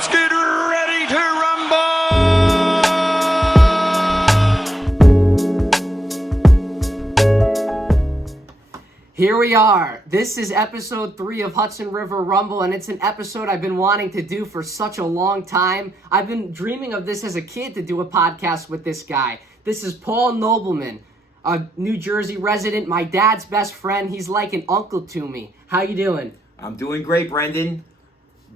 Let's get ready to rumble! Here we are. This is episode 3 of Hudson River Rumble, and it's an episode I've been wanting to do for such a long time. I've been dreaming of this as a kid, to do a podcast with this guy. This is Paul Nobleman, a New Jersey resident, my dad's best friend. He's like an uncle to me. How you doing? I'm doing great, Brendan.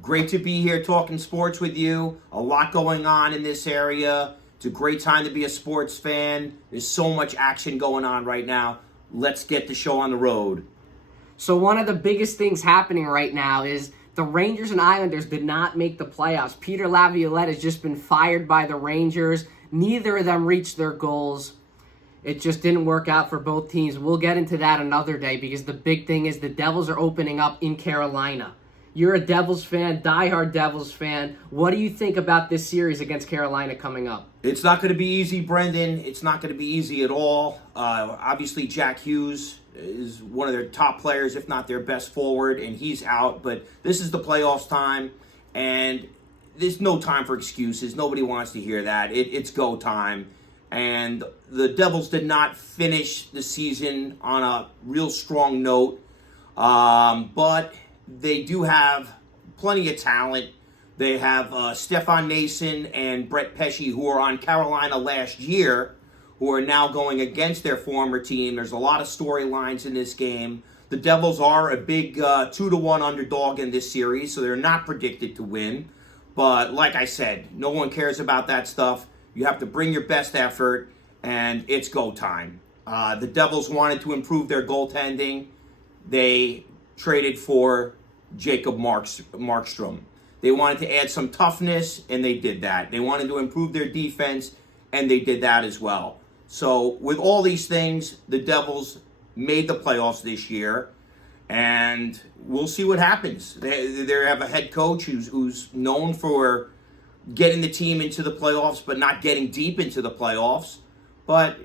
Great to be here talking sports with you. A lot going on in this area. It's a great time to be a sports fan. There's so much action going on right now. Let's get the show on the road. So one of the biggest things happening right now is the Rangers and Islanders did not make the playoffs. Peter Laviolette has just been fired by the Rangers. Neither of them reached their goals. It just didn't work out for both teams. We'll get into that another day, because the big thing is the Devils are opening up in Carolina. You're a Devils fan, diehard Devils fan. What do you think about this series against Carolina coming up? It's not going to be easy, Brendan. It's not going to be easy at all. Obviously, Jack Hughes is one of their top players, if not their best forward, and he's out. But this is the playoffs time, and there's no time for excuses. Nobody wants to hear that. It's go time. And the Devils did not finish the season on a real strong note, but they do have plenty of talent. They have Stefan Nason and Brett Pesce, who were on Carolina last year, who are now going against their former team. There's a lot of storylines in this game. The Devils are a big 2-1 underdog in this series, so they're not predicted to win. But like I said, no one cares about that stuff. You have to bring your best effort, and it's go time. The Devils wanted to improve their goaltending. They traded for Jacob Markstrom. They wanted to add some toughness, and they did that. They wanted to improve their defense, and they did that as well. So with all these things, the Devils made the playoffs this year, and we'll see what happens. They have a head coach who's known for getting the team into the playoffs, but not getting deep into the playoffs. But,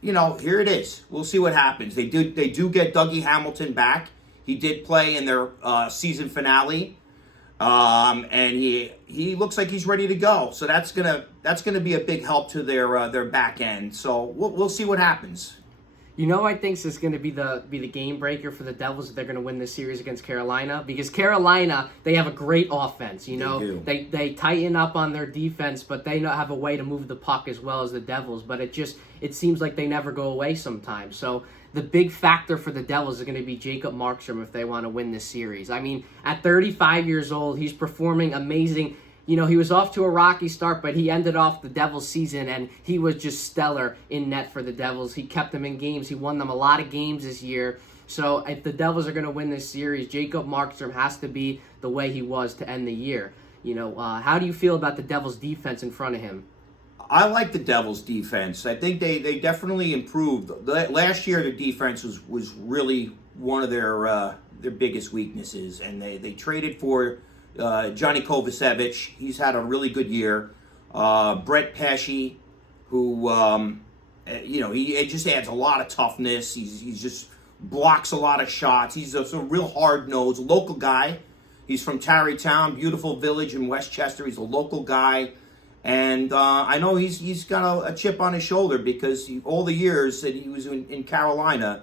you know, here it is. We'll see what happens. They do get Dougie Hamilton back. He did play in their season finale, and he looks like he's ready to go. So that's gonna be a big help to their back end. So we'll see what happens. You know, I think this is going to be the game breaker for the Devils if they're going to win this series against Carolina, because Carolina, they have a great offense. You know, they tighten up on their defense, but they have a way to move the puck as well as the Devils. But it seems like they never go away sometimes. So the big factor for the Devils is going to be Jacob Markstrom if they want to win this series. I mean, at 35 years old, he's performing amazing. You know, he was off to a rocky start, but he ended off the Devils season, and he was just stellar in net for the Devils. He kept them in games. He won them a lot of games this year. So if the Devils are going to win this series, Jacob Markstrom has to be the way he was to end the year. You know, how do you feel about the Devils' defense in front of him? I like the Devils' defense. I think they definitely improved. Last year, their defense was really one of their biggest weaknesses, and they traded for Johnny Kovacevic. He's had a really good year. Brett Pesce, who he just adds a lot of toughness. He's just blocks a lot of shots. He's a real hard-nosed local guy. He's from Tarrytown, beautiful village in Westchester. He's a local guy. And I know he's got a chip on his shoulder, because all the years that he was in Carolina,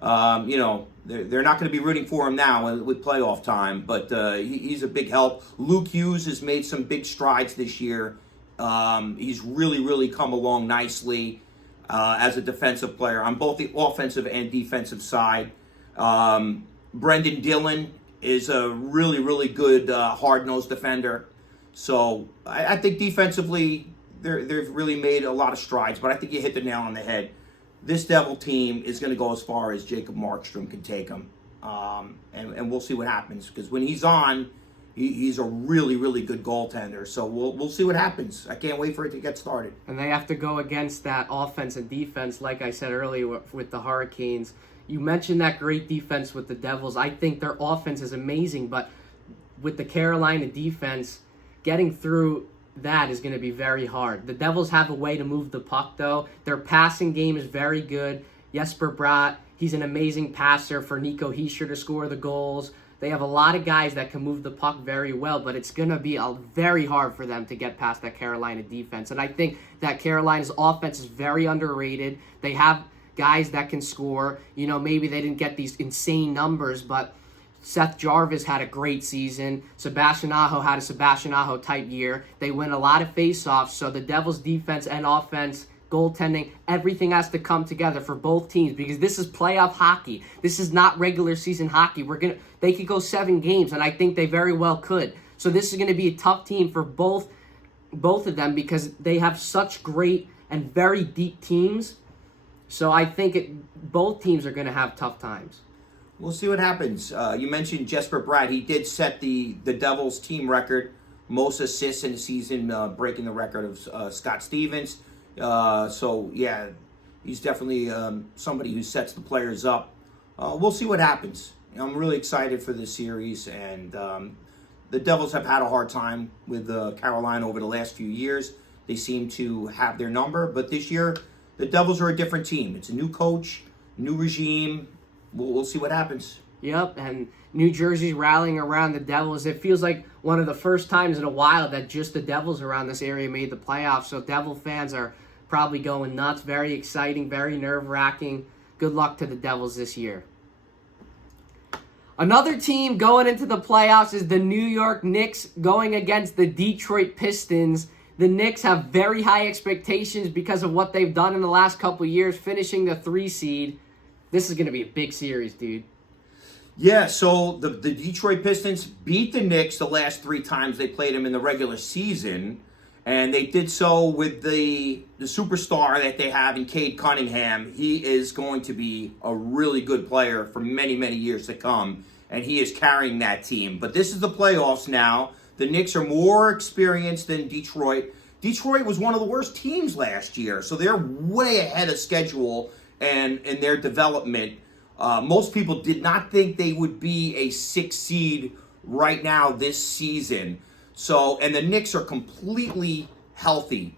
they're not going to be rooting for him now with playoff time. But he's a big help. Luke Hughes has made some big strides this year. He's really, really come along nicely as a defensive player on both the offensive and defensive side. Brendan Dillon is a really, really good hard-nosed defender. So I think defensively they've really made a lot of strides, but I think you hit the nail on the head. This Devil team is going to go as far as Jacob Markstrom can take them, and we'll see what happens, because when he's on, he's a really, really good goaltender. So we'll see what happens. I can't wait for it to get started. And they have to go against that offense and defense, like I said earlier, with the Hurricanes. You mentioned that great defense with the Devils. I think their offense is amazing, but with the Carolina defense, getting through that is going to be very hard. The Devils have a way to move the puck, though. Their passing game is very good. Jesper Bratt, he's an amazing passer for Nico Hischier to score the goals. They have a lot of guys that can move the puck very well, but it's going to be very hard for them to get past that Carolina defense. And I think that Carolina's offense is very underrated. They have guys that can score. Maybe they didn't get these insane numbers, but Seth Jarvis had a great season. Sebastian Aho had a Sebastian Aho type year. They win a lot of faceoffs, so the Devils' defense and offense, goaltending, everything has to come together for both teams because this is playoff hockey. This is not regular season hockey. They could go 7 games, and I think they very well could. So this is going to be a tough team for both of them because they have such great and very deep teams. So I think both teams are going to have tough times. We'll see what happens. You mentioned Jesper Bratt. He did set the Devils team record, most assists in the season, breaking the record of Scott Stevens. So, yeah, he's definitely somebody who sets the players up. We'll see what happens. I'm really excited for this series, and the Devils have had a hard time with Carolina over the last few years. They seem to have their number, but this year the Devils are a different team. It's a new coach, new regime. We'll see what happens. Yep, and New Jersey's rallying around the Devils. It feels like one of the first times in a while that just the Devils around this area made the playoffs. So Devil fans are probably going nuts. Very exciting, very nerve-wracking. Good luck to the Devils this year. Another team going into the playoffs is the New York Knicks going against the Detroit Pistons. The Knicks have very high expectations because of what they've done in the last couple of years, finishing the 3 seed. This is going to be a big series, dude. Yeah, so the Detroit Pistons beat the Knicks the last 3 times they played them in the regular season, and they did so with the superstar that they have in Cade Cunningham. He is going to be a really good player for many, many years to come, and he is carrying that team. But this is the playoffs now. The Knicks are more experienced than Detroit. Detroit was one of the worst teams last year, so they're way ahead of schedule and in their development. Most people did not think they would be a 6 seed right now this season. And the Knicks are completely healthy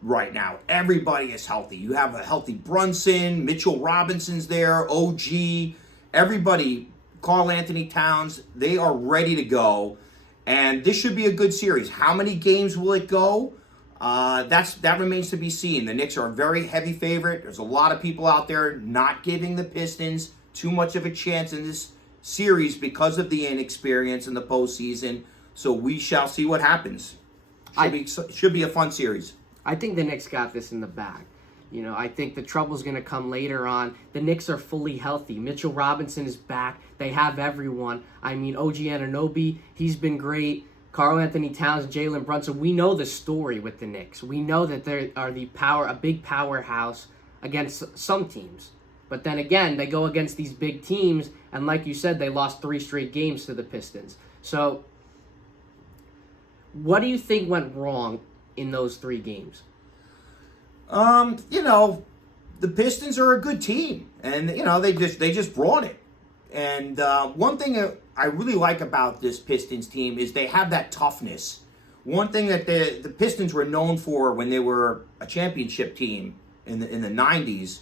right now. Everybody is healthy. You have a healthy Brunson, Mitchell Robinson's there, OG, everybody, Karl Anthony Towns, they are ready to go. And this should be a good series. How many games will it go? That remains to be seen. The Knicks are a very heavy favorite. There's a lot of people out there not giving the Pistons too much of a chance in this series because of the inexperience in the postseason. So we shall see what happens. Should be a fun series. I think the Knicks got this in the bag. I think the trouble's going to come later on. The Knicks are fully healthy. Mitchell Robinson is back. They have everyone. OG Anunoby, he's been great. Karl Anthony Towns, Jalen Brunson. We know the story with the Knicks. We know that they are a big powerhouse against some teams. But then again, they go against these big teams, and like you said, they lost 3 straight games to the Pistons. So, what do you think went wrong in those 3 games? The Pistons are a good team, and they just brought it. And one thing I really like about this Pistons team is they have that toughness. One thing that the Pistons were known for when they were a championship team in the 90s,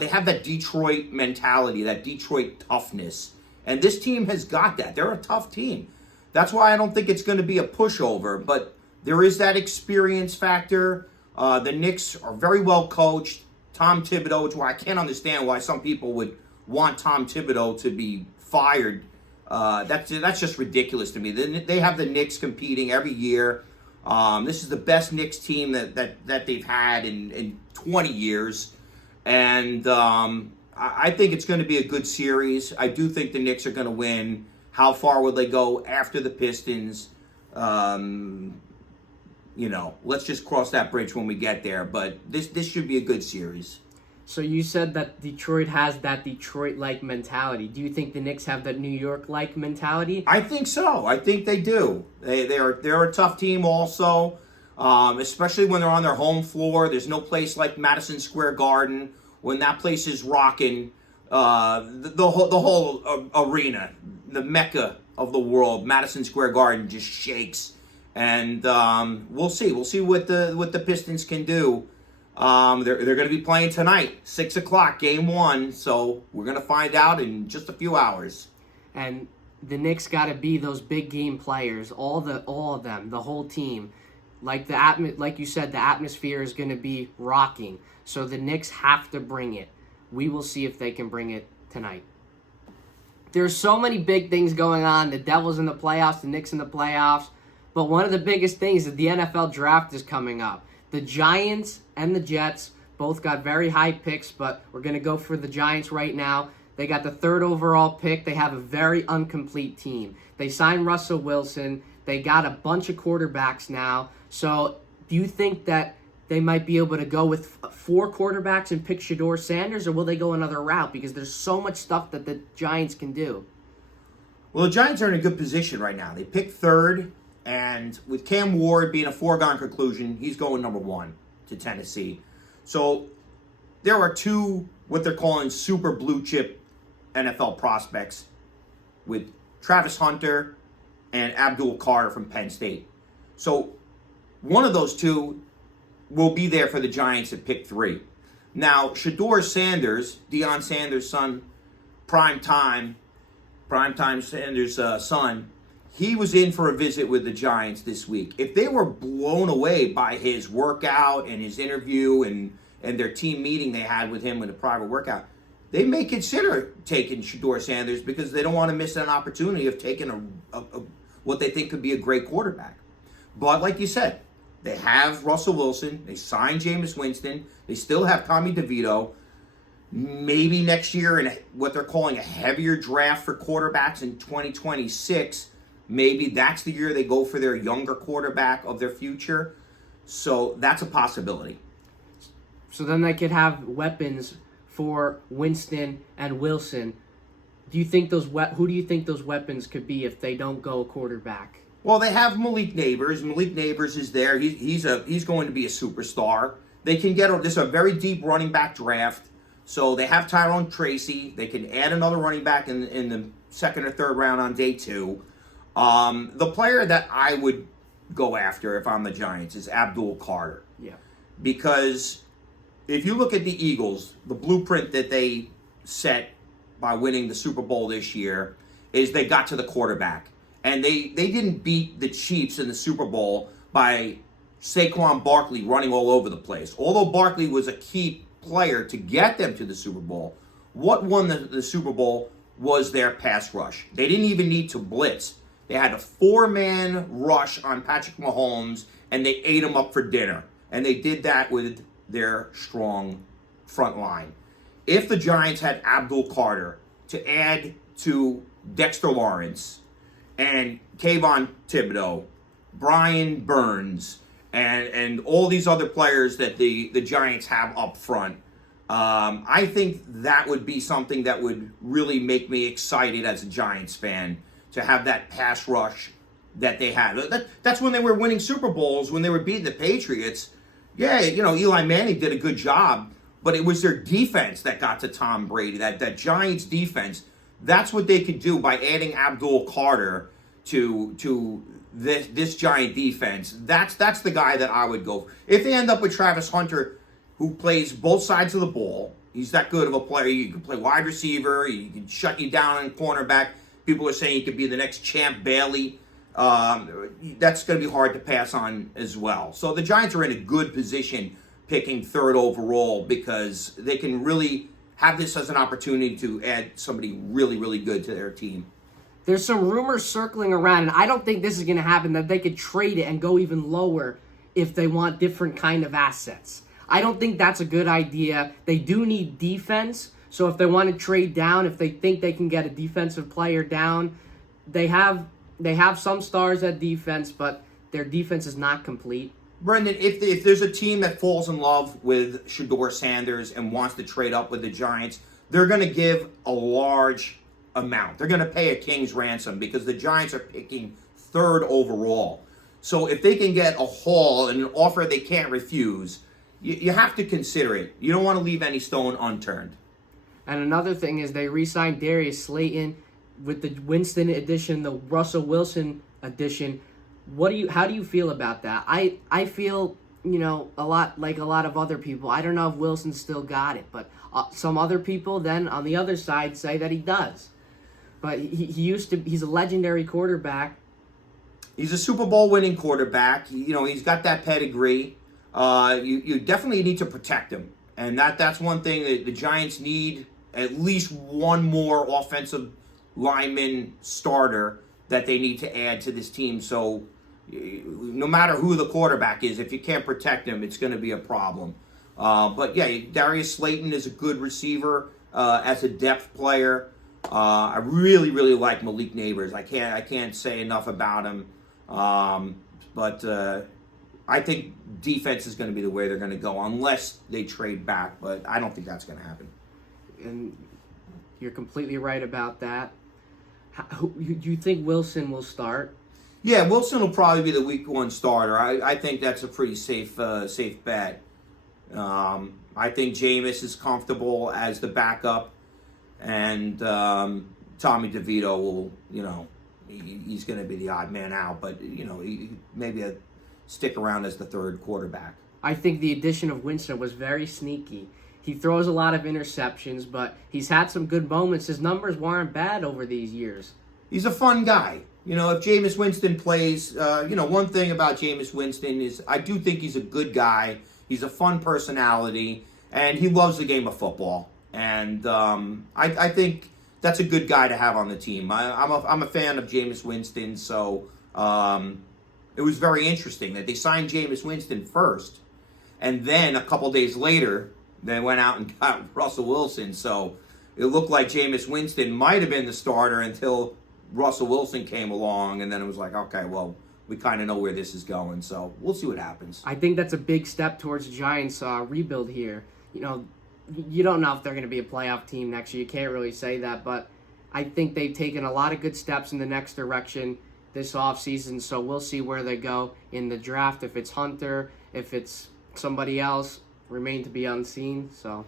they have that Detroit mentality, that Detroit toughness. And this team has got that. They're a tough team. That's why I don't think it's going to be a pushover, but there is that experience factor. The Knicks are very well coached. Tom Thibodeau, which I can't understand why some people would want Tom Thibodeau to be fired. That's just ridiculous to me. They have the Knicks competing every year. This is the best Knicks team that they've had in 20 years. And I think it's going to be a good series. I do think the Knicks are going to win. How far will they go after the Pistons? Let's just cross that bridge when we get there. But this should be a good series. So you said that Detroit has that Detroit-like mentality. Do you think the Knicks have that New York-like mentality? I think so. I think they do. They're a tough team also, especially when they're on their home floor. There's no place like Madison Square Garden. When that place is rocking, the whole arena, the mecca of the world, Madison Square Garden just shakes. And we'll see. We'll see what the Pistons can do. They're going to be playing tonight, 6 o'clock, game 1. So we're going to find out in just a few hours. And the Knicks got to be those big game players, all of them, the whole team. Like you said, the atmosphere is going to be rocking. So the Knicks have to bring it. We will see if they can bring it tonight. There's so many big things going on. The Devils in the playoffs, the Knicks in the playoffs. But one of the biggest things is the NFL draft is coming up. The Giants and the Jets both got very high picks, but we're going to go for the Giants right now. They got the 3rd overall pick. They have a very incomplete team. They signed Russell Wilson. They got a bunch of quarterbacks now. So do you think that they might be able to go with 4 quarterbacks and pick Shedeur Sanders, or will they go another route? Because there's so much stuff that the Giants can do. Well, the Giants are in a good position right now. They picked 3rd, and with Cam Ward being a foregone conclusion, he's going number 1 to Tennessee. So there are 2 what they're calling super blue chip NFL prospects with Travis Hunter and Abdul Carter from Penn State. So one of those 2 will be there for the Giants at pick 3. Now, Shedeur Sanders, Deion Sanders' son, Primetime Sanders' son, he was in for a visit with the Giants this week. If they were blown away by his workout and his interview and their team meeting they had with him in a private workout, they may consider taking Shedeur Sanders because they don't want to miss an opportunity of taking what they think could be a great quarterback. But like you said, they have Russell Wilson. They signed Jameis Winston. They still have Tommy DeVito. Maybe next year in what they're calling a heavier draft for quarterbacks in 2026, maybe that's the year they go for their younger quarterback of their future. So that's a possibility. So then they could have weapons for Winston and Wilson. Do you think who do you think those weapons could be if they don't go quarterback? Well, they have Malik Neighbors. Malik Neighbors is there. He's going to be a superstar. They can get this is a very deep running back draft. So they have Tyrone Tracy. They can add another running back in the 2nd or 3rd round on day 2. The player that I would go after if I'm the Giants is Abdul Carter. Yeah. Because if you look at the Eagles, the blueprint that they set by winning the Super Bowl this year is they got to the quarterback. And they didn't beat the Chiefs in the Super Bowl by Saquon Barkley running all over the place. Although Barkley was a key player to get them to the Super Bowl, what won the Super Bowl was their pass rush. They didn't even need to blitz. They had a 4-man rush on Patrick Mahomes, and they ate him up for dinner. And they did that with their strong front line. If the Giants had Abdul Carter to add to Dexter Lawrence and Kayvon Thibodeau, Brian Burns, and all these other players that the Giants have up front, I think that would be something that would really make me excited as a Giants fan to have that pass rush that they had. That's when they were winning Super Bowls, when they were beating the Patriots. Yeah, Eli Manning did a good job, but it was their defense that got to Tom Brady, that Giants defense. That's what they could do by adding Abdul Carter to this Giant defense. That's the guy that I would go for. If they end up with Travis Hunter, who plays both sides of the ball, he's that good of a player. You can play wide receiver, he can shut you down in cornerback. People are saying he could be the next Champ Bailey. That's going to be hard to pass on as well. So the Giants are in a good position picking 3rd overall because they can really have this as an opportunity to add somebody really, really good to their team. There's some rumors circling around, and I don't think this is going to happen, that they could trade it and go even lower if they want different kind of assets. I don't think that's a good idea. They do need defense, so if they want to trade down, if they think they can get a defensive player down, they have some stars at defense, but their defense is not complete. Brendan, if there's a team that falls in love with Shedeur Sanders and wants to trade up with the Giants, they're going to give a large amount. They're going to pay a king's ransom because the Giants are picking 3rd overall. So if they can get a haul and an offer they can't refuse, you have to consider it. You don't want to leave any stone unturned. And another thing is they re-signed Darius Slayton with the Winston edition, the Russell Wilson edition. How do you feel about that? I feel, a lot like a lot of other people. I don't know if Wilson still got it, but some other people then on the other side say that he does. But he's a legendary quarterback. He's a Super Bowl winning quarterback. He's got that pedigree. You definitely need to protect him. And that's one thing that the Giants need, at least one more offensive lineman starter that they need to add to this team. So no matter who the quarterback is, if you can't protect him, it's going to be a problem. But yeah, Darius Slayton is a good receiver as a depth player. I really, really like Malik Neighbors. I can't say enough about him. But I think defense is going to be the way they're going to go unless they trade back. But I don't think that's going to happen. And you're completely right about that. Do you think Wilson will start? Yeah, Wilson will probably be the week 1 starter. I think that's a pretty safe bet. I think Jameis is comfortable as the backup, and Tommy DeVito will, he's going to be the odd man out, but he maybe stick around as the third quarterback. I think the addition of Winston was very sneaky. He throws a lot of interceptions, but he's had some good moments. His numbers weren't bad over these years. He's a fun guy. If Jameis Winston plays, one thing about Jameis Winston is I do think he's a good guy. He's a fun personality, and he loves the game of football. And I think that's a good guy to have on the team. I'm a fan of Jameis Winston, so it was very interesting that they signed Jameis Winston first, and then a couple days later, they went out and got Russell Wilson. So it looked like Jameis Winston might have been the starter until Russell Wilson came along, and then it was like, okay, well, we kind of know where this is going, so we'll see what happens. I think that's a big step towards the Giants' rebuild here. You don't know if they're going to be a playoff team next year. You can't really say that, but I think they've taken a lot of good steps in the next direction this offseason, so we'll see where they go in the draft. If it's Hunter, if it's somebody else, remain to be unseen. So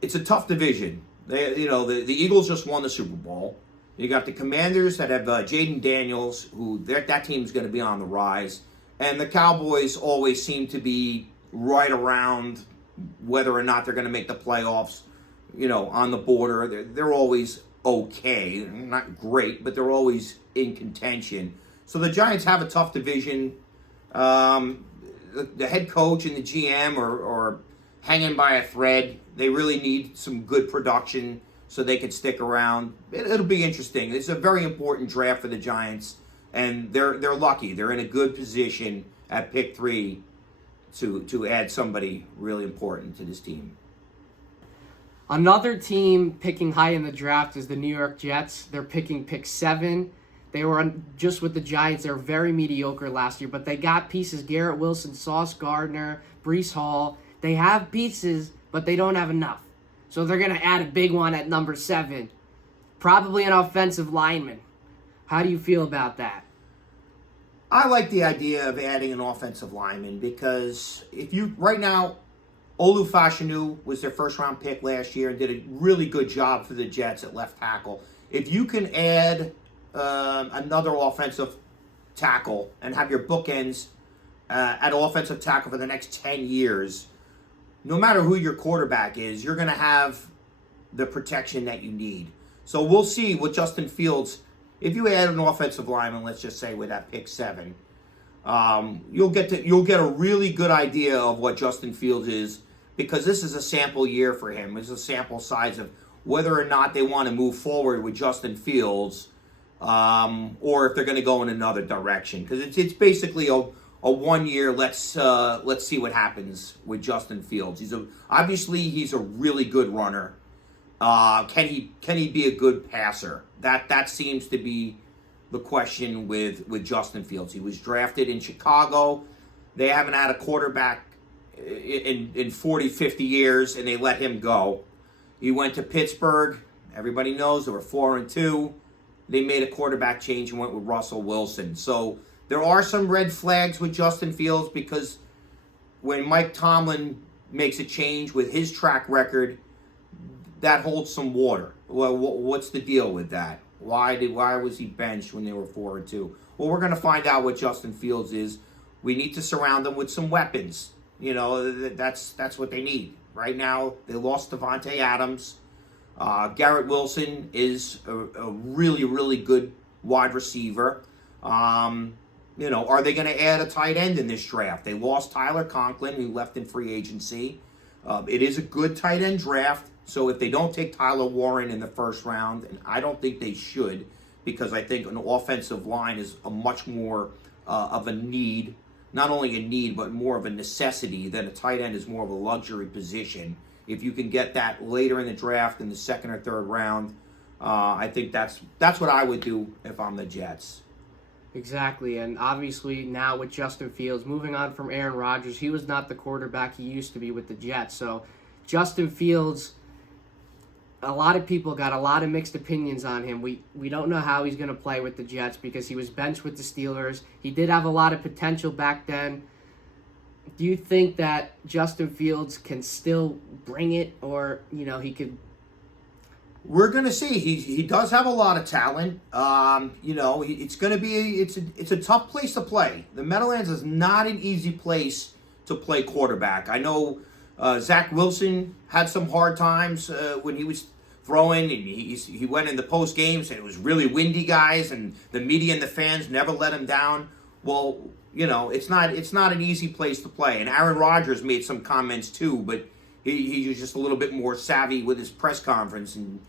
it's a tough division. The Eagles just won the Super Bowl. You got the Commanders that have Jaden Daniels, who that team's going to be on the rise. And the Cowboys always seem to be right around whether or not they're going to make the playoffs, on the border. They're always okay. Not great, but they're always in contention. So the Giants have a tough division. The head coach and the GM are hanging by a thread. They really need some good production so they could stick around. It'll be interesting. It's a very important draft for the Giants, and they're lucky. They're in a good position at pick 3 to add somebody really important to this team. Another team picking high in the draft is the New York Jets. They're picking pick 7. They were just with the Giants. They were very mediocre last year, but they got pieces. Garrett Wilson, Sauce Gardner, Breece Hall. They have pieces, but they don't have enough. So they're going to add a big one at number 7. Probably an offensive lineman. How do you feel about that? I like the idea of adding an offensive lineman because right now, Olu Fashanu was their first-round pick last year and did a really good job for the Jets at left tackle. If you can add another offensive tackle and have your bookends at offensive tackle for the next 10 years, no matter who your quarterback is, you're going to have the protection that you need. So we'll see with Justin Fields. If you add an offensive lineman, let's just say with that pick 7, you'll get a really good idea of what Justin Fields is, because this is a sample year for him. It's a sample size of whether or not they want to move forward with Justin Fields, or if they're going to go in another direction. Because it's basically a 1 year. Let's see what happens with Justin Fields. Obviously he's a really good runner. Can he be a good passer? That seems to be the question with Justin Fields. He was drafted in Chicago. They haven't had a quarterback in 40, 50 years, and they let him go. He went to Pittsburgh. Everybody knows they were 4-2. They made a quarterback change and went with Russell Wilson. So there are some red flags with Justin Fields, because when Mike Tomlin makes a change with his track record, that holds some water. Well, what's the deal with that? Why was he benched when they were 4-2? Well, we're going to find out what Justin Fields is. We need to surround them with some weapons. That's what they need. Right now, they lost Devontae Adams. Garrett Wilson is a really, really good wide receiver. Are they going to add a tight end in this draft? They lost Tyler Conklin, who left in free agency. It is a good tight end draft. So if they don't take Tyler Warren in the first round, and I don't think they should, because I think an offensive line is a much more of a need, not only a need, but more of a necessity, than a tight end is more of a luxury position. If you can get that later in the draft in the second or third round, I think that's what I would do if I'm the Jets. Exactly, and obviously now with Justin Fields, moving on from Aaron Rodgers, he was not the quarterback he used to be with the Jets. So Justin Fields, a lot of people got a lot of mixed opinions on him. We don't know how he's going to play with the Jets because he was benched with the Steelers. He did have a lot of potential back then. Do you think that Justin Fields can still bring it, or he could? We're going to see. He does have a lot of talent. It's going to be it's a tough place to play. The Meadowlands is not an easy place to play quarterback. I know Zach Wilson had some hard times when he was throwing, and he went in the post game, said it was really windy, guys, and the media and the fans never let him down. Well, it's not an easy place to play. And Aaron Rodgers made some comments too, but he was just a little bit more savvy with his press conference and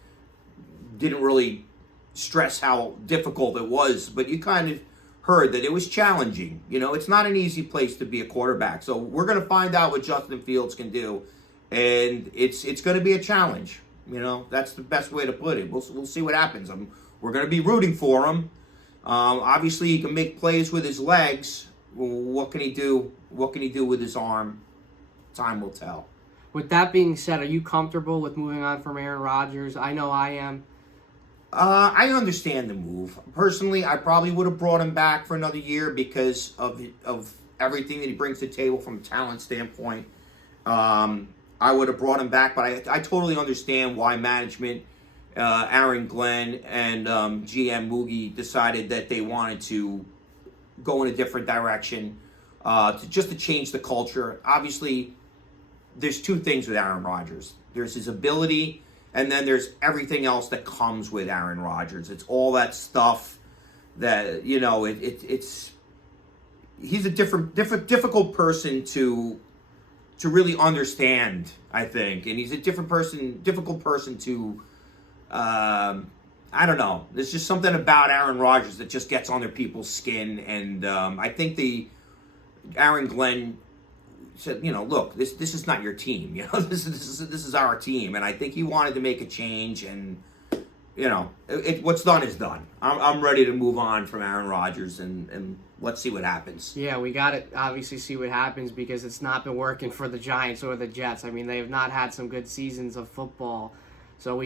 didn't really stress how difficult it was. But you kind of heard that it was challenging. It's not an easy place to be a quarterback. So we're going to find out what Justin Fields can do, and it's going to be a challenge. That's the best way to put it. We'll see what happens. We're going to be rooting for him. Obviously, he can make plays with his legs. What can he do? What can he do with his arm? Time will tell. With that being said, are you comfortable with moving on from Aaron Rodgers? I know I am. I understand the move. Personally, I probably would have brought him back for another year because of everything that he brings to the table from a talent standpoint. I would have brought him back, but I totally understand why management, Aaron Glenn, and GM Moogie decided that they wanted to go in a different direction, to change the culture. Obviously, there's two things with Aaron Rodgers. There's his ability, and then there's everything else that comes with Aaron Rodgers. It's all that stuff that, it's he's a difficult person to really understand, I think. And he's a difficult person to, I don't know. There's just something about Aaron Rodgers that just gets under people's skin. And I think Aaron Glenn said, look, this is not your team. This is our team. And I think he wanted to make a change. And, what's done is done. I'm ready to move on from Aaron Rodgers, and let's see what happens. Yeah, we got to obviously see what happens because it's not been working for the Giants or the Jets. I mean, they have not had some good seasons of football. So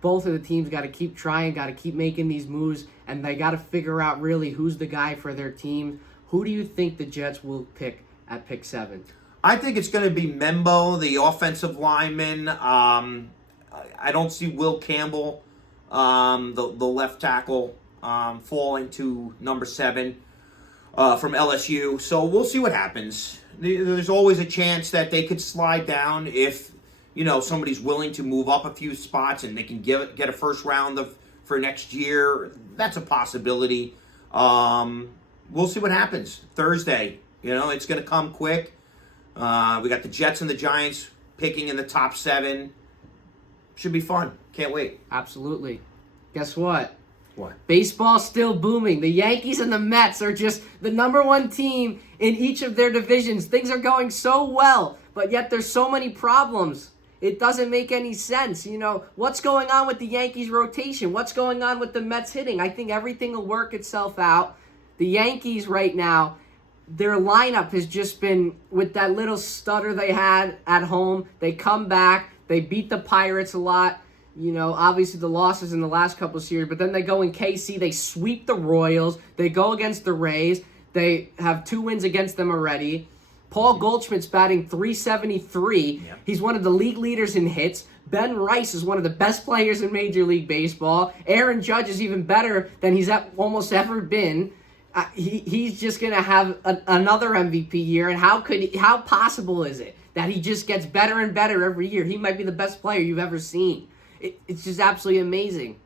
both of the teams got to keep trying, got to keep making these moves, and they got to figure out really who's the guy for their team. Who do you think the Jets will pick at pick 7? I think it's going to be Membo, the offensive lineman. I don't see Will Campbell, the left tackle, falling to number 7 from LSU. So we'll see what happens. There's always a chance that they could slide down if somebody's willing to move up a few spots and they can get a first round for next year. That's a possibility. We'll see what happens Thursday. It's going to come quick. We got the Jets and the Giants picking in the top 7. Should be fun. Can't wait. Absolutely. Guess what? What? Baseball's still booming. The Yankees and the Mets are just the number 1 team in each of their divisions. Things are going so well, but yet there's so many problems. It doesn't make any sense. What's going on with the Yankees rotation? What's going on with the Mets hitting? I think everything will work itself out. The Yankees right now, their lineup has just been, with that little stutter they had at home, they come back, they beat the Pirates a lot. Obviously the losses in the last couple of series, but then they go in KC, they sweep the Royals, they go against the Rays, they have 2 wins against them already. Paul Goldschmidt's batting .373. Yep. He's one of the league leaders in hits. Ben Rice is one of the best players in Major League Baseball. Aaron Judge is even better than he's almost ever been. He's just going to have another MVP year, and how possible is it that he just gets better and better every year? He might be the best player you've ever seen. It's just absolutely amazing.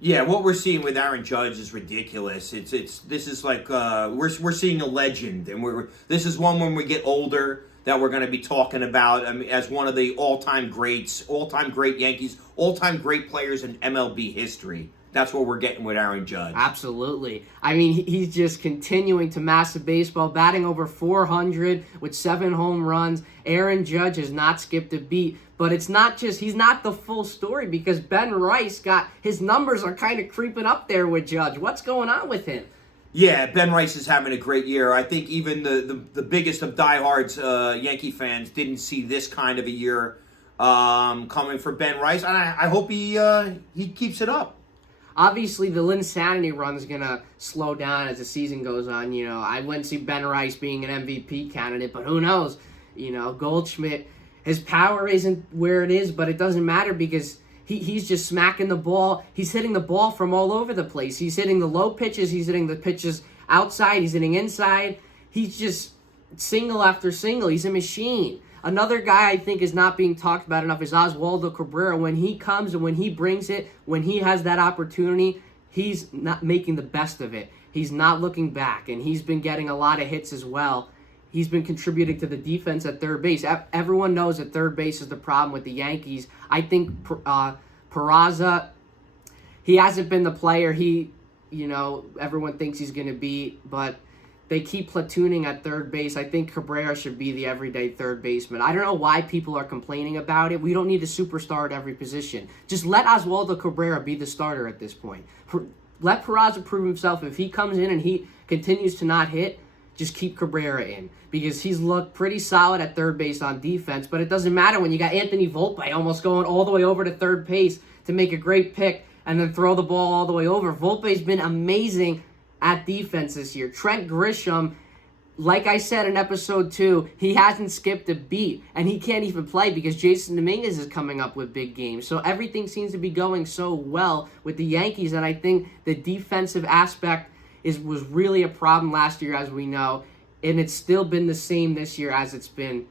Yeah, what we're seeing with Aaron Judge is ridiculous. This is like we're seeing a legend, and this is one when we get older that we're going to be talking about as one of the all-time greats, all-time great Yankees, all-time great players in MLB history. That's what we're getting with Aaron Judge. Absolutely. I mean, he's just continuing to master baseball, batting over 400 with 7 home runs. Aaron Judge has not skipped a beat. But it's not just, he's not the full story, because Ben Rice his numbers are kind of creeping up there with Judge. What's going on with him? Yeah, Ben Rice is having a great year. I think even the biggest of diehards Yankee fans didn't see this kind of a year coming for Ben Rice. And I hope he keeps it up. Obviously, the Linsanity run is going to slow down as the season goes on. I wouldn't see Ben Rice being an MVP candidate, but who knows? Goldschmidt, his power isn't where it is, but it doesn't matter because he's just smacking the ball. He's hitting the ball from all over the place. He's hitting the low pitches. He's hitting the pitches outside. He's hitting inside. He's just single after single. He's a machine. Another guy I think is not being talked about enough is Oswaldo Cabrera. When he comes and when he brings it, when he has that opportunity, he's not making the best of it. He's not looking back, and he's been getting a lot of hits as well. He's been contributing to the defense at third base. Everyone knows that third base is the problem with the Yankees. I think Peraza, he hasn't been the player everyone thinks he's going to be, but they keep platooning at third base. I think Cabrera should be the everyday third baseman. I don't know why people are complaining about it. We don't need a superstar at every position. Just let Oswaldo Cabrera be the starter at this point. Let Peraza prove himself. If he comes in and he continues to not hit, just keep Cabrera in, because he's looked pretty solid at third base on defense, but it doesn't matter when you got Anthony Volpe almost going all the way over to third base to make a great pick and then throw the ball all the way over. Volpe's been amazing at defense this year. Trent Grisham, like I said in episode 2, he hasn't skipped a beat, and he can't even play because Jason Dominguez is coming up with big games. So everything seems to be going so well with the Yankees, and I think the defensive aspect was really a problem last year, as we know, and it's still been the same this year as it's been.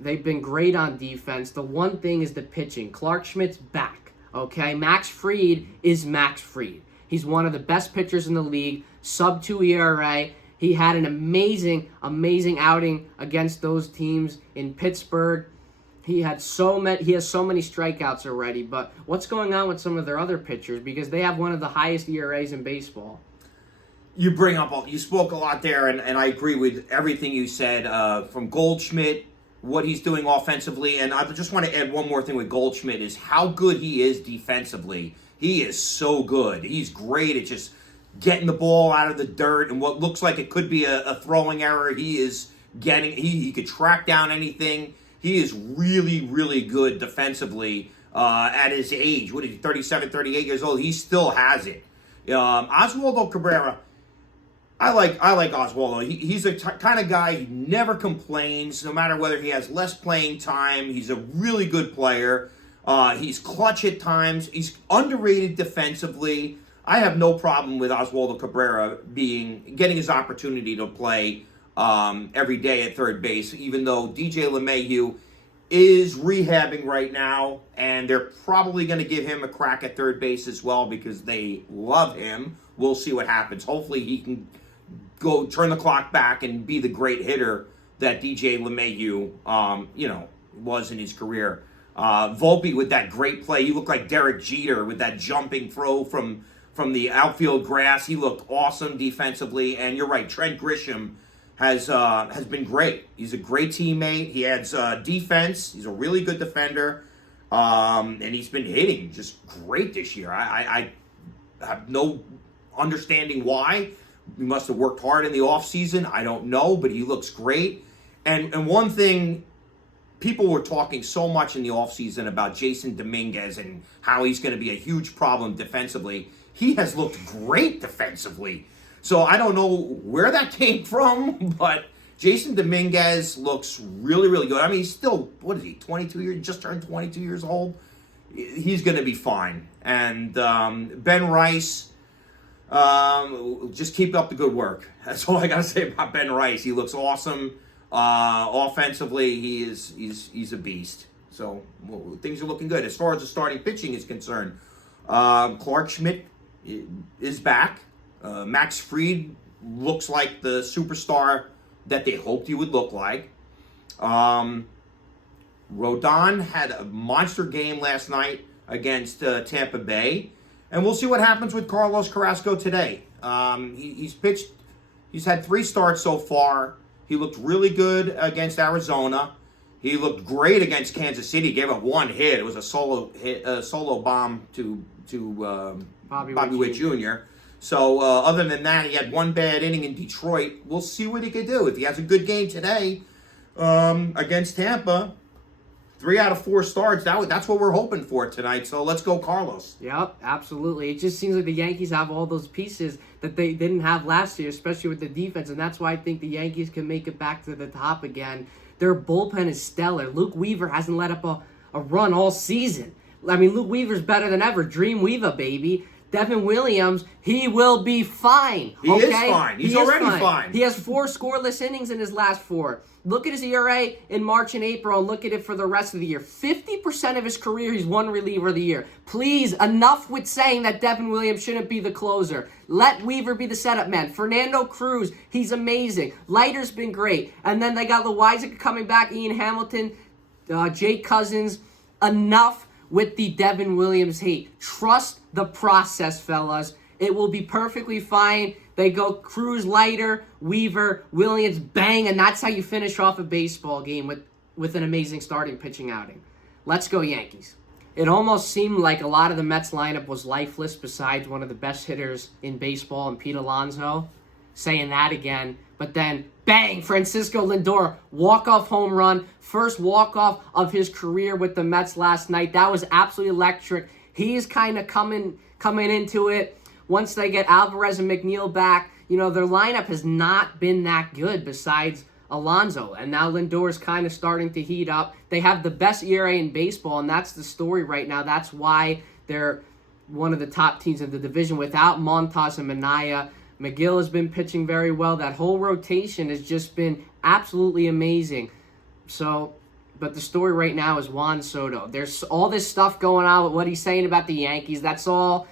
They've been great on defense. The one thing is the pitching. Clark Schmidt's back, okay? Max Fried is Max Fried. He's one of the best pitchers in the league, sub-2 ERA. He had an amazing outing against those teams in Pittsburgh. He has so many strikeouts already, but what's going on with some of their other pitchers? Because they have one of the highest ERAs in baseball. You spoke a lot there, and I agree with everything you said. From Goldschmidt, what he's doing offensively, and I just want to add one more thing with Goldschmidt is how good he is defensively. He is so good. He's great at just getting the ball out of the dirt, and what looks like it could be a throwing error, he is getting. He could track down anything. He is really, really good defensively at his age. What is he, 37, 38 years old? He still has it. Oswaldo Cabrera, I like Oswaldo. He's the kind of guy who never complains, no matter whether he has less playing time. He's a really good player. He's clutch at times. He's underrated defensively. I have no problem with Oswaldo Cabrera getting his opportunity to play every day at third base, even though DJ LeMahieu is rehabbing right now, and they're probably going to give him a crack at third base as well because they love him. We'll see what happens. Hopefully he can go turn the clock back and be the great hitter that DJ LeMahieu, was in his career. Volpe with that great play. He looked like Derek Jeter with that jumping throw from the outfield grass. He looked awesome defensively. And you're right, Trent Grisham has been great. He's a great teammate. He adds defense. He's a really good defender. And he's been hitting just great this year. I have no understanding why. He must have worked hard in the offseason. I don't know, but he looks great. And one thing, people were talking so much in the offseason about Jason Dominguez and how he's going to be a huge problem defensively. He has looked great defensively. So I don't know where that came from, but Jason Dominguez looks really, really good. I mean, he's still, 22 years, just turned 22 years old? He's going to be fine. And Ben Rice, just keep up the good work. That's all I got to say about Ben Rice. He looks awesome. Offensively, he's a beast. So things are looking good. As far as the starting pitching is concerned, Clark Schmidt is back. Max Fried looks like the superstar that they hoped he would look like. Rodon had a monster game last night against Tampa Bay. And we'll see what happens with Carlos Carrasco today. He's pitched. He's had 3 starts so far. He looked really good against Arizona. He looked great against Kansas City. He gave up 1 hit. It was a solo hit, solo bomb to Bobby Witt Jr. So other than that, he had 1 bad inning in Detroit. We'll see what he could do. If he has a good game today against Tampa, 3 out of 4 starts, that's what we're hoping for tonight. So let's go, Carlos. Yep, absolutely. It just seems like the Yankees have all those pieces that they didn't have last year, especially with the defense, and that's why I think the Yankees can make it back to the top again. Their bullpen is stellar. Luke Weaver hasn't let up a run all season. I mean, Luke Weaver's better than ever. Dream Weaver, baby. Devin Williams, he will be fine. He is fine. He's already fine. He has 4 scoreless innings in his last 4. Look at his ERA in March and April and look at it for the rest of the year. 50% of his career, he's won reliever of the year. Please, enough with saying that Devin Williams shouldn't be the closer. Let Weaver be the setup man. Fernando Cruz, he's amazing. Leiter's been great. And then they got Loizaga coming back, Ian Hamilton, Jake Cousins. Enough with the Devin Williams hate. Trust the process, fellas. It will be perfectly fine. They go Cruz, Leiter, Weaver, Williams, bang, and that's how you finish off a baseball game with an amazing starting pitching outing. Let's go Yankees. It almost seemed like a lot of the Mets lineup was lifeless besides one of the best hitters in baseball, and Pete Alonso. Saying that again. But then, bang, Francisco Lindor, walk-off home run. First walk-off of his career with the Mets last night. That was absolutely electric. He's kind of coming into it. Once they get Alvarez and McNeil back, you know, their lineup has not been that good besides Alonso. And now Lindor's kind of starting to heat up. They have the best ERA in baseball, and that's the story right now. That's why they're one of the top teams in the division. Without Montas and Minaya, McGill has been pitching very well. That whole rotation has just been absolutely amazing. So, but the story right now is Juan Soto. There's all this stuff going on with what he's saying about the Yankees. That's all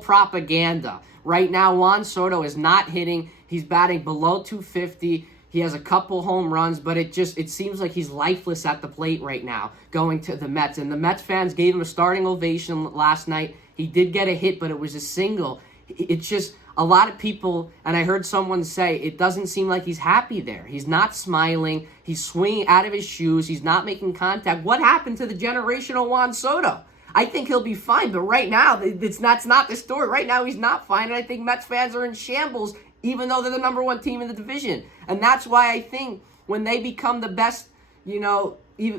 propaganda. Right now, Juan Soto is not hitting. He's batting below 250. He has a couple home runs, but it seems like he's lifeless at the plate right now, going to the Mets. And the Mets fans gave him a standing ovation last night. He did get a hit, but it was a single. It's just a lot of people, and I heard someone say, it doesn't seem like he's happy there. He's not smiling. He's swinging out of his shoes. He's not making contact. What happened to the generational Juan Soto? I think he'll be fine, but right now, that's not the story. Right now, he's not fine, and I think Mets fans are in shambles, even though they're the number 1 team in the division. And that's why I think when they become the best, you know,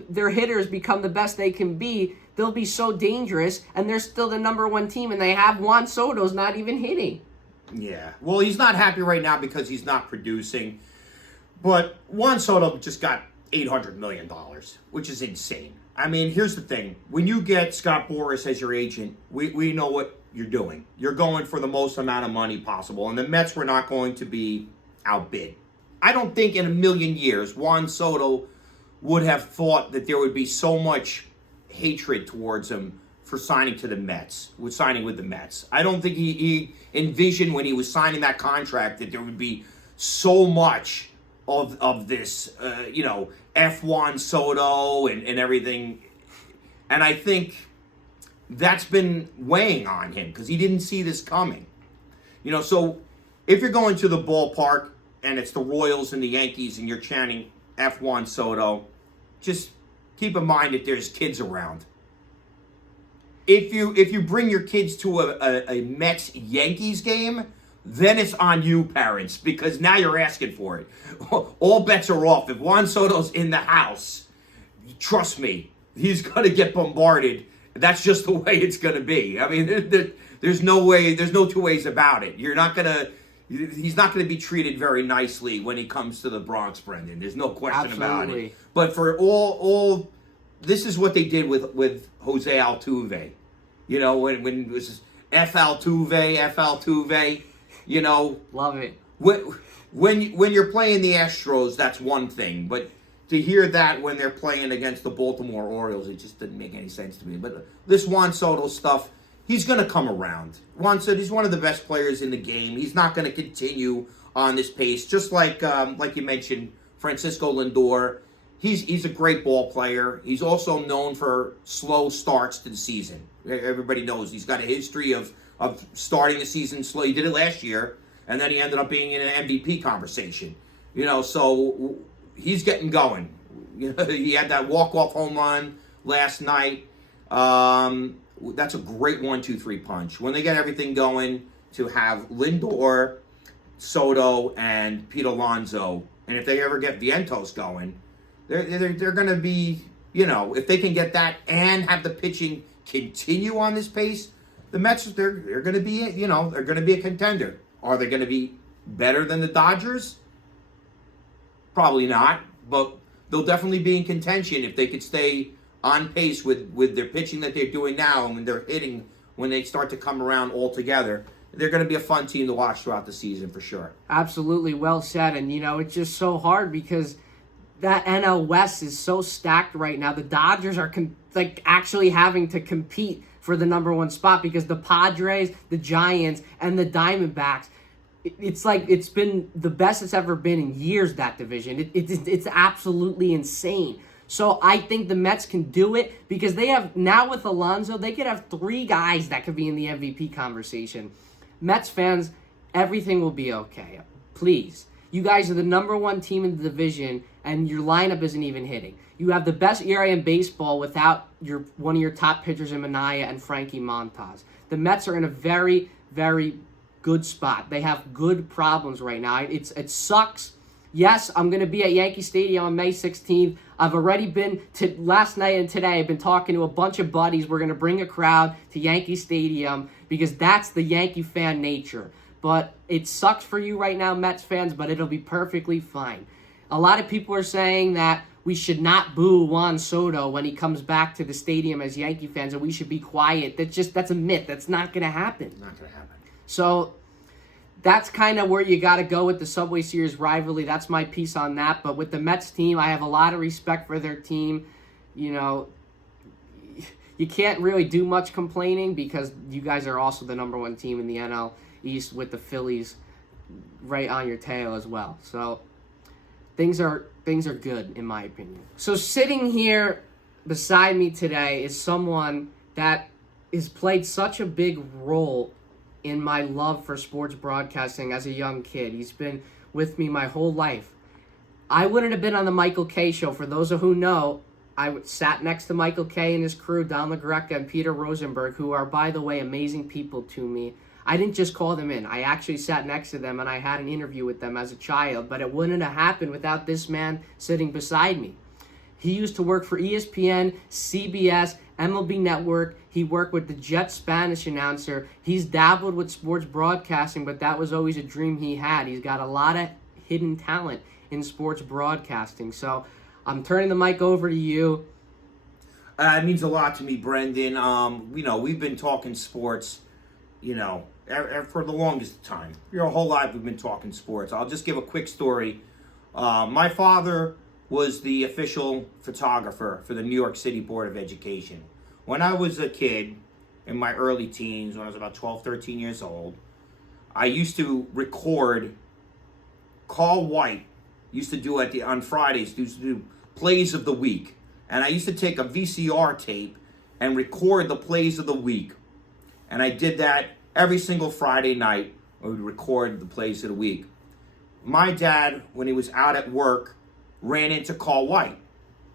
their hitters become the best they can be, they'll be so dangerous, and they're still the number 1 team, and they have Juan Soto's not even hitting. Yeah, well, he's not happy right now because he's not producing. But Juan Soto just got $800 million, which is insane. I mean, here's the thing. When you get Scott Boras as your agent, we know what you're doing. You're going for the most amount of money possible, and the Mets were not going to be outbid. I don't think in a million years Juan Soto would have thought that there would be so much hatred towards him for signing with the Mets. I don't think he envisioned when he was signing that contract that there would be so much of this, F1 Soto and everything. And I think that's been weighing on him because he didn't see this coming. So if you're going to the ballpark and it's the Royals and the Yankees and you're chanting F1 Soto, just keep in mind that there's kids around. If you bring your kids to a Mets-Yankees game, then it's on you, parents, because now you're asking for it. All bets are off. If Juan Soto's in the house, trust me, he's going to get bombarded. That's just the way it's going to be. I mean, there's no way, there's no two ways about it. He's not going to be treated very nicely when he comes to the Bronx, Brendan. There's no question about it. But for all this is what they did with Jose Altuve. When it was F. Altuve, Love it. When you're playing the Astros, that's one thing. But, to hear that when they're playing against the Baltimore Orioles, it just didn't make any sense to me. But this Juan Soto stuff, he's going to come around. Juan Soto, he's one of the best players in the game. He's not going to continue on this pace. Just like you mentioned, Francisco Lindor, he's a great ball player. He's also known for slow starts to the season. Everybody knows he's got a history of starting the season slow. He did it last year, and then he ended up being in an MVP conversation. So he's getting going. He had that walk-off home run last night. That's a great 1-2-3 punch. When they get everything going, to have Lindor, Soto, and Pete Alonso, and if they ever get Vientos going, they're going to be, if they can get that and have the pitching continue on this pace, the Mets, they're going to be, they're going to be a contender. Are they going to be better than the Dodgers? Probably not, but they'll definitely be in contention if they could stay on pace with their pitching that they're doing now, and when they're hitting, when they start to come around all together. They're going to be a fun team to watch throughout the season for sure. Absolutely, well said. And, it's just so hard because that NL West is so stacked right now. The Dodgers are actually having to compete for the number one spot because the Padres, the Giants, and the Diamondbacks, it's been the best it's ever been in years, that division. It's absolutely insane. So I think the Mets can do it because they have, now with Alonso, they could have 3 guys that could be in the MVP conversation. Mets fans, everything will be okay. Please. You guys are the number 1 team in the division, and your lineup isn't even hitting. You have the best ERA in baseball without one of your top pitchers in Minaya and Frankie Montas. The Mets are in a very, very good spot. They have good problems right now. It sucks. Yes, I'm going to be at Yankee Stadium on May 16th. I've already been to last night and today. I've been talking to a bunch of buddies. We're going to bring a crowd to Yankee Stadium because that's the Yankee fan nature. But it sucks for you right now, Mets fans, but it'll be perfectly fine. A lot of people are saying that we should not boo Juan Soto when he comes back to the stadium as Yankee fans, and we should be quiet. That's a myth. That's not going to happen. Not going to happen. So that's kind of where you got to go with the Subway Series rivalry. That's my piece on that. But with the Mets team, I have a lot of respect for their team. You can't really do much complaining because you guys are also the number 1 team in the NL East with the Phillies right on your tail as well. So things are good in my opinion. So sitting here beside me today is someone that has played such a big role in my love for sports broadcasting as a young kid. He's been with me my whole life. I wouldn't have been on the Michael Kay show. For those of who know, I sat next to Michael Kay and his crew, Don LaGreca and Peter Rosenberg, who are, by the way, amazing people to me. I didn't just call them in. I actually sat next to them and I had an interview with them as a child, but it wouldn't have happened without this man sitting beside me. He used to work for ESPN, CBS, MLB Network. He worked with the Jets Spanish announcer. He's dabbled with sports broadcasting, but that was always a dream he had. He's got a lot of hidden talent in sports broadcasting. So I'm turning the mic over to you. It means a lot to me, Brendan. We've been talking sports, for the longest time. Your whole life we've been talking sports. I'll just give a quick story. My father was the official photographer for the New York City Board of Education. When I was a kid, in my early teens, when I was about 12, 13 years old, I used to record. Carl White used to do on Fridays, used to do plays of the week. And I used to take a VCR tape and record the plays of the week. And I did that every single Friday night. I would record the plays of the week. My dad, when he was out at work, ran into Carl White.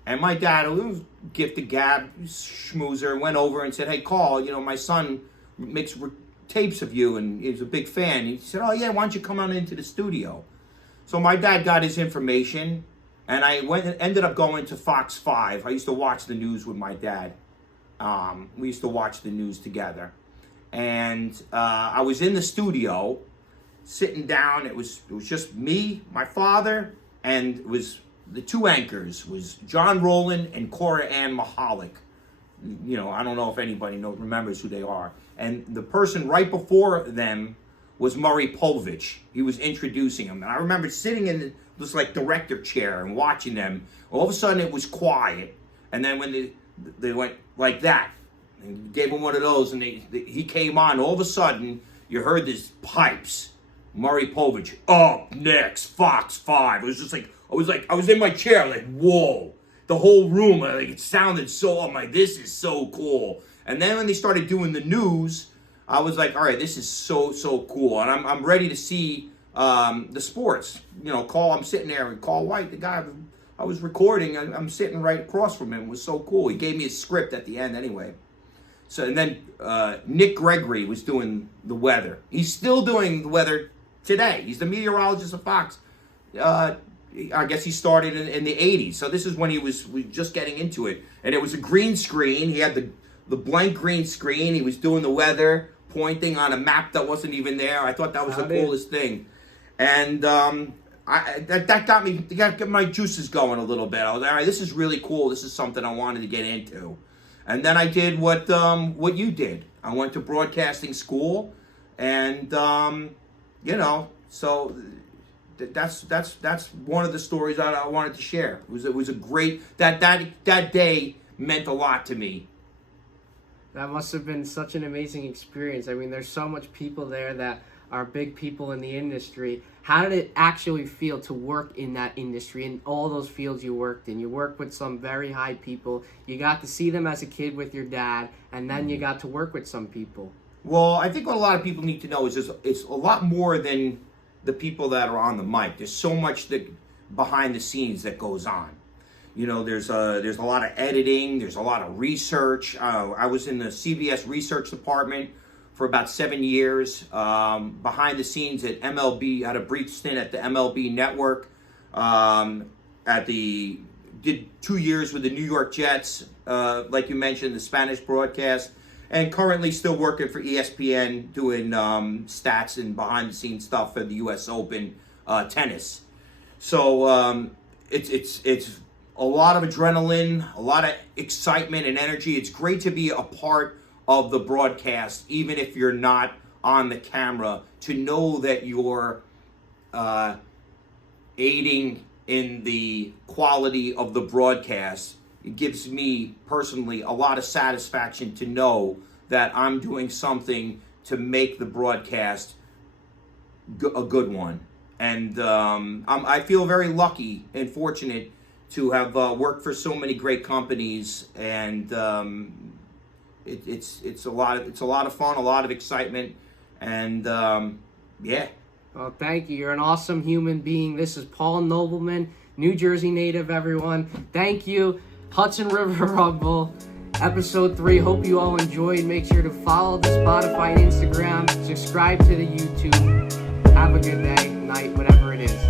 And my dad, who was gift the gab, schmoozer, went over and said, "Hey, Carl, my son makes tapes of you, and he's a big fan." He said, "Oh, yeah, why don't you come on into the studio?" So my dad got his information, and I ended up going to Fox 5. I used to watch the news with my dad. We used to watch the news together. And I was in the studio, sitting down. It was just me, my father, and it was the 2 anchors was John Rowland and Cora Ann Mahalik. I don't know if anybody remembers who they are. And the person right before them was Murray Povich. He was introducing him. And I remember sitting in this like director chair and watching them. All of a sudden it was quiet. And then when they went like that, and gave him one of those, and he came on, all of a sudden you heard these pipes. Murray Povich, up next, Fox 5. It was just like, I was in my chair, like, whoa. The whole room, like, it sounded so, I'm like, this is so cool. And then when they started doing the news, I was like, all right, this is so cool. And I'm ready to see the sports. You know, I'm sitting there, and Carl White, the guy I was recording, I'm sitting right across from him. It was so cool. He gave me a script at the end anyway. So, and then Nick Gregory was doing the weather. He's still doing the weather today. He's the meteorologist of Fox. I guess he started in the 80s. So this is when he was just getting into it. And it was a green screen. He had the blank green screen. He was doing the weather, pointing on a map that wasn't even there. I thought that was the coolest thing. And that got my juices going a little bit. I was like, all right, this is really cool. This is something I wanted to get into. And then I did what you did. I went to broadcasting school, and so that's one of the stories I wanted to share. It was a great that day meant a lot to me. That must have been such an amazing experience. I mean, there's so much people there that are big people in the industry. How did it actually feel to work in that industry, in all those fields you worked in? You worked with some very high people. You got to see them as a kid with your dad, and then you got to work with some people. Well, I think what a lot of people need to know is it's a lot more than the people that are on the mic. There's so much that behind the scenes that goes on. You know, there's a lot of editing. There's a lot of research. I was in the CBS research department for about 7 years, behind the scenes at MLB. Had a brief stint at the MLB network. Did 2 years with the New York Jets, like you mentioned, the Spanish broadcast, and currently still working for ESPN doing stats and behind the scenes stuff for the U.S. Open tennis. So it's a lot of adrenaline, a lot of excitement and energy. It's great to be a part of the broadcast, even if you're not on the camera, to know that you're aiding in the quality of the broadcast. It gives me personally a lot of satisfaction to know that I'm doing something to make the broadcast a good one. And I feel very lucky and fortunate to have worked for so many great companies, and it's a lot of fun, a lot of excitement, and yeah. Well, thank you. You're an awesome human being. This is Paul Nobleman, New Jersey native, everyone. Thank you. Hudson River Rumble, episode 3. Hope you all enjoyed. Make sure to follow the Spotify and Instagram. Subscribe to the YouTube. Have a good day, night, whatever it is.